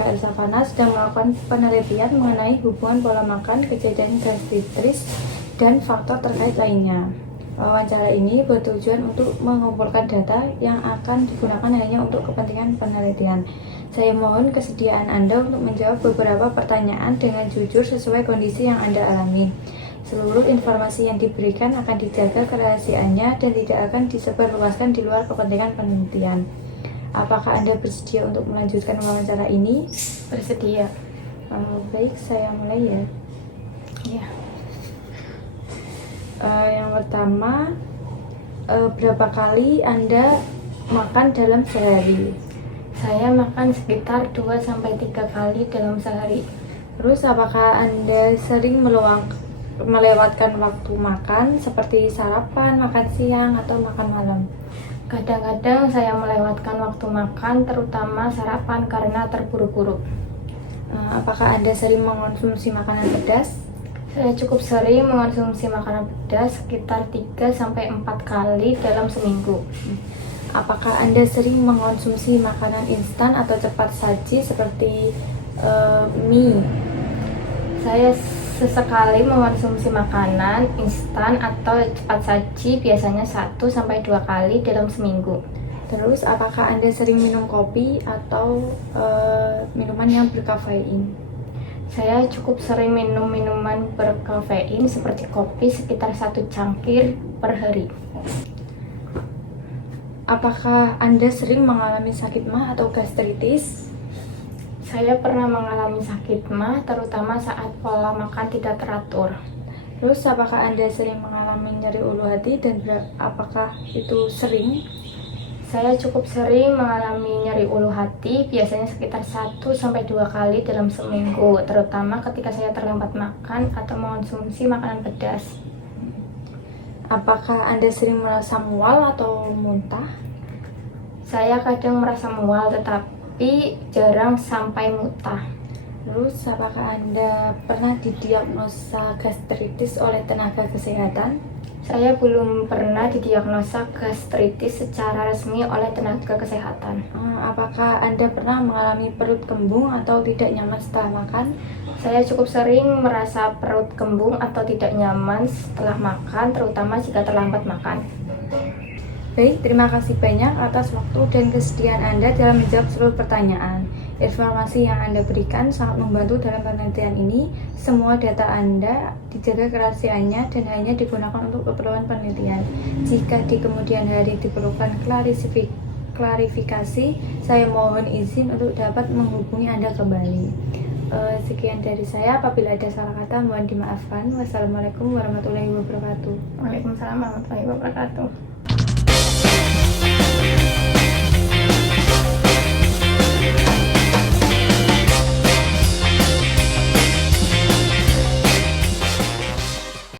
Eka Elsavana sedang melakukan penelitian mengenai hubungan pola makan, kejadian gastritis, dan faktor terkait lainnya. Wawancara ini bertujuan untuk mengumpulkan data yang akan digunakan hanya untuk kepentingan penelitian. Saya mohon kesediaan Anda untuk menjawab beberapa pertanyaan dengan jujur sesuai kondisi yang Anda alami. Seluruh informasi yang diberikan akan dijaga kerahasiaannya dan tidak akan disebarluaskan di luar kepentingan penelitian. Apakah Anda bersedia untuk melanjutkan wawancara ini? Bersedia. Baik, saya mulai ya. Ya. Yang pertama, berapa kali Anda makan dalam sehari? Saya makan sekitar 2-3 kali dalam sehari. Terus apakah Anda sering melewatkan waktu makan seperti sarapan, makan siang, atau makan malam? Kadang-kadang saya melewatkan waktu makan, terutama sarapan karena terburu-buru. Apakah Anda sering mengonsumsi makanan pedas? Saya cukup sering mengonsumsi makanan pedas sekitar 3-4 kali dalam seminggu. Apakah Anda sering mengonsumsi makanan instan atau cepat saji seperti mie? Saya sesekali mengonsumsi makanan instan atau cepat saji, biasanya 1-2 kali dalam seminggu. Terus apakah Anda sering minum kopi atau minuman yang berkafein? Saya cukup sering minum minuman berkafein seperti kopi sekitar 1 cangkir per hari. Apakah Anda sering mengalami sakit mah atau gastritis? Saya pernah mengalami sakit mah, terutama saat pola makan tidak teratur. Terus apakah Anda sering mengalami nyeri ulu hati dan apakah itu sering? Saya cukup sering mengalami nyeri ulu hati, biasanya sekitar 1-2 kali dalam seminggu, terutama ketika saya terlambat makan atau mengonsumsi makanan pedas. Apakah Anda sering merasa mual atau muntah? Saya kadang merasa mual, tetapi jarang sampai muntah. Terus apakah Anda pernah didiagnosa gastritis oleh tenaga kesehatan? Saya belum pernah didiagnosa gastritis secara resmi oleh tenaga kesehatan. Apakah Anda pernah mengalami perut kembung atau tidak nyaman setelah makan? Saya cukup sering merasa perut kembung atau tidak nyaman setelah makan, terutama jika terlambat makan. Baik, terima kasih banyak atas waktu dan kesediaan Anda dalam menjawab seluruh pertanyaan. Informasi yang Anda berikan sangat membantu dalam penelitian ini. Semua data Anda dijaga kerahasiaannya dan hanya digunakan untuk keperluan penelitian. Jika di kemudian hari diperlukan klarifikasi, saya mohon izin untuk dapat menghubungi Anda kembali. Sekian dari saya. Apabila ada salah kata, mohon dimaafkan. Wassalamualaikum warahmatullahi wabarakatuh. Waalaikumsalam warahmatullahi wabarakatuh.